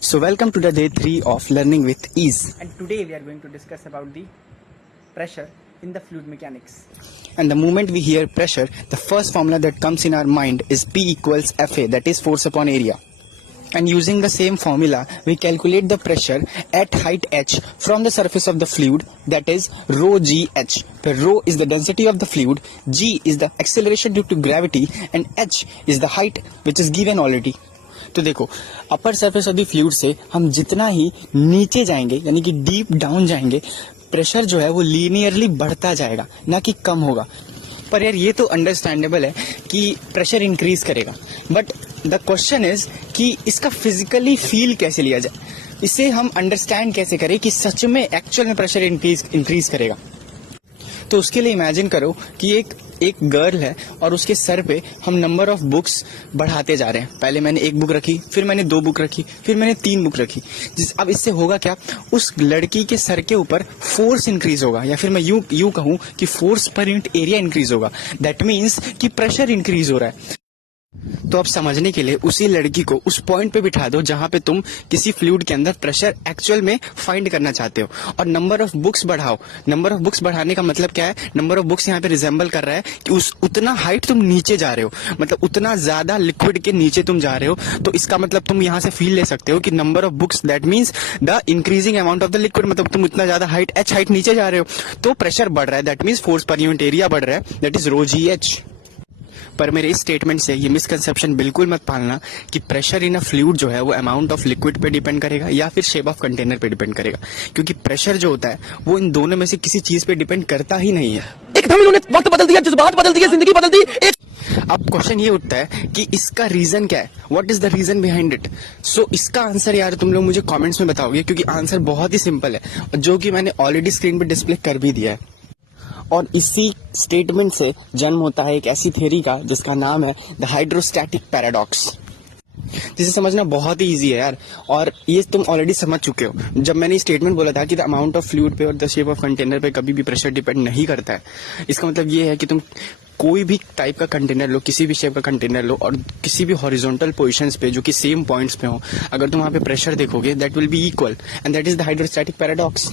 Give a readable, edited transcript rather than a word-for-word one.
So welcome to the day 3 of learning with ease. And today we are going to discuss about the pressure in the fluid mechanics. And the moment we hear pressure, the first formula that comes in our mind is P equals FA, that is force upon area. And using the same formula, we calculate the pressure at height h from the surface of the fluid, that is rho gh, where rho is the density of the fluid, g is the acceleration due to gravity, and h is the height which is given already. तो देखो, upper surface of the fluid से हम जितना ही नीचे जाएंगे यानी कि deep down जाएंगे, प्रेशर जो है वो लीनियरली बढ़ता जाएगा, ना कि कम होगा. पर यार ये तो अंडरस्टैंडेबल है कि प्रेशर इंक्रीज करेगा, बट द क्वेश्चन इज कि इसका फिजिकली फील कैसे लिया जाए, इसे हम अंडरस्टैंड कैसे करें कि सच में एक्चुअल में प्रेशर इंक्रीज करेगा. तो उसके लिए इमेजिन करो कि एक गर्ल है और उसके सर पे हम नंबर ऑफ बुक्स बढ़ाते जा रहे हैं. पहले मैंने 1 बुक रखी, फिर मैंने 2 बुक रखी, फिर मैंने 3 बुक रखी. अब इससे होगा क्या, उस लड़की के सर के ऊपर फोर्स इंक्रीज होगा, या फिर मैं यूं कहूं कि force per unit area increase होगा. दैट मीन्स कि प्रेशर इंक्रीज हो रहा है. तो अब समझने के लिए उसी लड़की को उस पॉइंट पे बिठा दो जहां पे तुम किसी फ्लूइड के अंदर प्रेशर एक्चुअल में फाइंड करना चाहते हो, और नंबर ऑफ बुक्स बढ़ाओ. नंबर ऑफ बुक्स बढ़ाने का मतलब क्या है, नंबर ऑफ बुक्स यहाँ पे रिजेंबल कर रहा है कि उतना हाइट तुम नीचे जा रहे हो, मतलब उतना ज्यादा लिक्विड के नीचे तुम जा रहे हो. तो इसका मतलब तुम यहाँ से फील ले सकते हो कि number of books that means the increasing amount of the liquid, मतलब तुम इतना ज्यादा हाइट नीचे जा रहे हो तो प्रेशर बढ़ रहा है. That means force per unit area बढ़ रहा है, that is rho g h. पर मेरे इस स्टेटमेंट से ये मिसकंसेप्शन बिल्कुल मत पालना कि प्रेशर इन अ फ्लूइड जो है वो अमाउंट ऑफ लिक्विड पे डिपेंड करेगा या फिर शेप ऑफ कंटेनर पे डिपेंड करेगा, क्योंकि प्रेशर जो होता है वो इन दोनों में से किसी चीज पे डिपेंड करता ही नहीं है. एकदम इन्होंने वक्त बदल दिया, जज्बात बदल दिए, जिंदगी बदल दी. अब क्वेश्चन ये उठता है कि इसका रीजन क्या है, what is the reason behind it. So इसका आंसर यार तुम लोग मुझे कमेंट्स में बताओगे, क्योंकि आंसर बहुत ही सिंपल है जो कि मैंने ऑलरेडी स्क्रीन पे डिस्प्ले कर भी दिया है. और इसी स्टेटमेंट से जन्म होता है एक ऐसी थ्योरी का जिसका नाम है द हाइड्रोस्टैटिक पैराडॉक्स, जिसे समझना बहुत ही इजी है यार. और ये तुम ऑलरेडी समझ चुके हो जब मैंने स्टेटमेंट बोला था कि द अमाउंट ऑफ फ्लूइड पे और द शेप ऑफ कंटेनर पे कभी भी प्रेशर डिपेंड नहीं करता है. इसका मतलब ये है कि तुम कोई भी टाइप का कंटेनर लो, किसी भी शेप का कंटेनर लो, और किसी भी हॉरिजॉन्टल पोजीशंस पे जो कि सेम पॉइंट्स पे हो, अगर तुम वहाँ पे प्रेशर देखोगे that will be equal, and that is the hydrostatic paradox.